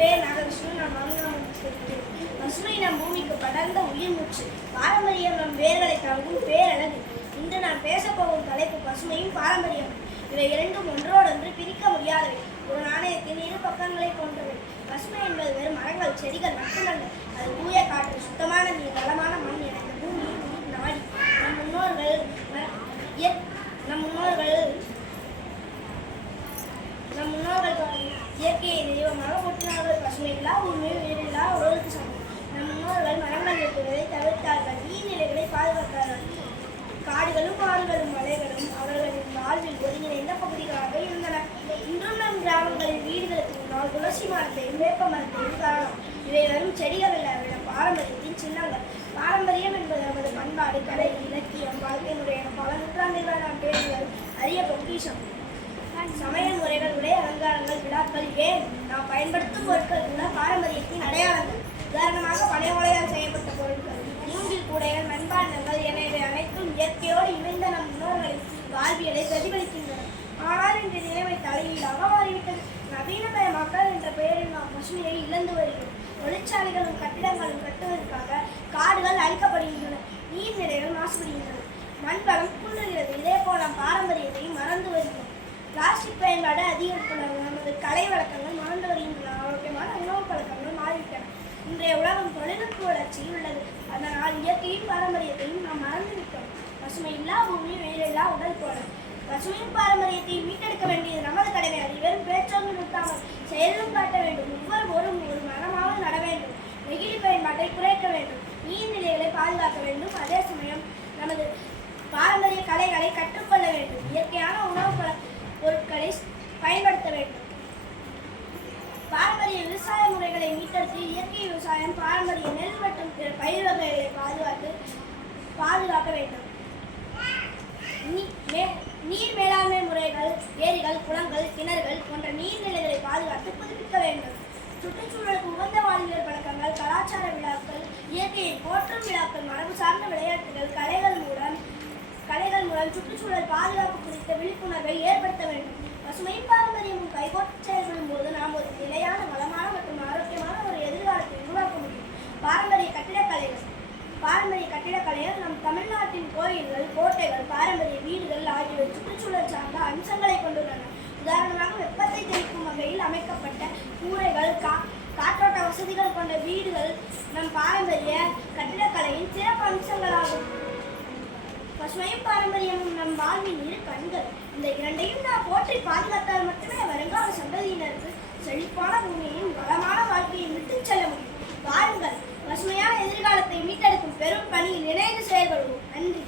பேர் நாகவிஷ்ணு. நான் பசுமை நம் பூமிக்கு படர்ந்த உயிர் மூச்சு. பாரம்பரியம் நம் வேர்களை தாங்கும் பேரழகு. இன்று நான் பேசப்போகும் தலைப்பு பசுமையும் பாரம்பரியம். இவை இரண்டும் ஒன்றோடொன்று பிரிக்க முடியாதவை. ஒரு நாணயத்தின் இரு பக்கங்களை போன்றவை. பசுமை என்பது வெறும் மரங்கள் செடிகள் மட்டுமல்ல. அது தூய காற்று, சுத்தமான நீர், வளமான மண் என இந்த பூமியின் உயிர் நாடி. நம் முன்னோர்கள் இயற்கையை தெய்வமாக போற்றினார்கள். பசுமை இல்லா பூமி உயிரில்லா உடலுக்கு சமம். நம் முன்னோர்கள் மரங்கள் வெட்டுவதை தவிர்த்தார்கள். நீர்நிலைகளை பாதுகாத்தார்கள். காடுகளும் ஆறுகளும் மலைகளும் அவர்களின் வாழ்வில் ஒருங்கிணைந்த பகுதிகளாக இருந்தன. இன்றும் நம் கிராமங்களின் வீடுகளுக்கு முன்னால் துளசி மரத்தையும் வேப்ப மரத்தையும் காணலாம். இவை வெறும் செடிகள் அல்ல, பாரம்பரியத்தின் சின்னங்கள். பாரம்பரியம் என்பது நமது பண்பாடு, கலை, இலக்கியம், வாழ்க்கை முறை என பல நூற்றாண்டுகள் நாம் பேசுவது அரிய பொக்கிஷம். சமய முறைகள், உடை அலங்காரங்கள், விழாக்கள், ஏன் நாம் பயன்படுத்தும் பொருட்கள் கூட பாரம்பரியத்தின் அடையாளங்கள். உதாரணமாக பனை ஓலையால் செய்யப்பட்ட பொருட்கள், மூங்கில் கூடைகள், மண்பாண்டங்கள் என இவை அனைத்தும் இயற்கையோடு இணைந்த நம் முன்னோர்களின் வாழ்வியலை பிரதிபலிக்கின்றன. ஆனால் இன்று நிலைமை தலையீடாக மாறிவிட்டது. நவீனமயமாக்கல் என்ற பெயரில் நாம் பசுமையை இழந்து வருகிறோம். தொழிற்சாலைகளும் கட்டிடங்களும் கட்டுவதற்காக காடுகள் அழிக்கப்படுகின்றன. நீர்நிலைகள் மாசுபடுகின்றன. மண்வளம் குன்றுகிறது. இதே போல நாம் பாரம்பரியத்தையும் மறந்து வருகிறோம். பிளாஸ்டிக் பயன்பாடு அதிகரித்துள்ளது. நமது கலை வழக்கங்கள் மறந்து வருகின்றன. ஆரோக்கியமான உணவு பழக்கங்கள் மாறிவிட்டன. இன்றைய உலகம் தொழில்நுட்ப வளர்ச்சியில் உள்ளது. அதனால் இயற்கையும் பாரம்பரியத்தையும் நாம் மறந்துவிட்டோம். பசுமை இல்லா பூமி உயிரில்லா உடல் போல. பசுமையும் பாரம்பரியத்தையும் மீட்டெடுக்க வேண்டியது நமது கடமை. அது வெறும் பேச்சோடு நிறுத்தாமல் செயலும் காட்ட வேண்டும். ஒவ்வொருவரும் ஒரு மரமாக நட வேண்டும். நெகிழி பயன்பாட்டை குறைக்க வேண்டும். நீர்நிலைகளை பாதுகாக்க வேண்டும். அதே சமயம் நமது பாரம்பரிய கலைகளை கற்றுக்கொள்ள வேண்டும். இயற்கையான உணவு பொருட்களை பயன்படுத்த வேண்டும். பாரம்பரிய விவசாய முறைகளை மீட்டெடுத்து இயற்கை விவசாயம், பாரம்பரிய நெல் மற்றும் பிற பயிர் வகைகளை பாதுகாக்க வேண்டும். நீர் மேலாண்மை முறைகள், ஏரிகள், குளங்கள், கிணறுகள் போன்ற நீர்நிலைகளை பாதுகாத்து புதுப்பிக்க வேண்டும். சுற்றுச்சூழலுக்கு உகந்த வாழ்வியல் பழக்கங்கள், கலாச்சார விழாக்கள், இயற்கையை போற்றும் விழாக்கள், மரபு சார்ந்த விளையாட்டுகள், கலைகள் மூலம் சுற்றுச்சூழல் பாதுகாப்பு குறித்த விழிப்புணர்வை ஏற்படுத்த வேண்டும். பசுமையும் பாரம்பரியமும் கைகோர்த்து செயல்படும் போது நாம் ஒரு நிலையான, வளமான மற்றும் ஆரோக்கியமான ஒரு எதிர்காலத்தை உருவாக்க முடியும். பாரம்பரிய கட்டிடக்கலைகள் நம் தமிழ்நாட்டின் கோயில்கள், கோட்டைகள், பாரம்பரிய வீடுகள் ஆகியவை சுற்றுச்சூழல் சார்ந்த அம்சங்களை கொண்டுள்ளன. உதாரணமாக வெப்பத்தை தெரிவிக்கும் வகையில் அமைக்கப்பட்ட கூரைகள், காற்றோட்ட வசதிகள் கொண்ட வீடுகள் நம் பாரம்பரிய கட்டிடக்கலையின் சிறப்பு அம்சங்களாகும். பசுமையும் பாரம்பரியமும் நம் வாழ்வின் இரு கண்கள். இந்த இரண்டையும் நாம் போற்றி பாதுகாத்தால் மட்டுமே வருங்கால சந்ததியினருக்கு செழிப்பான பூமியையும் வளமான வாழ்க்கையும் விட்டுச் செல்ல முடியும். வாருங்கள், பசுமையான எதிர்காலத்தை மீட்டெடுக்கும் பெரும் பணியில் இணைந்து செயல்படுவோம். நன்றி.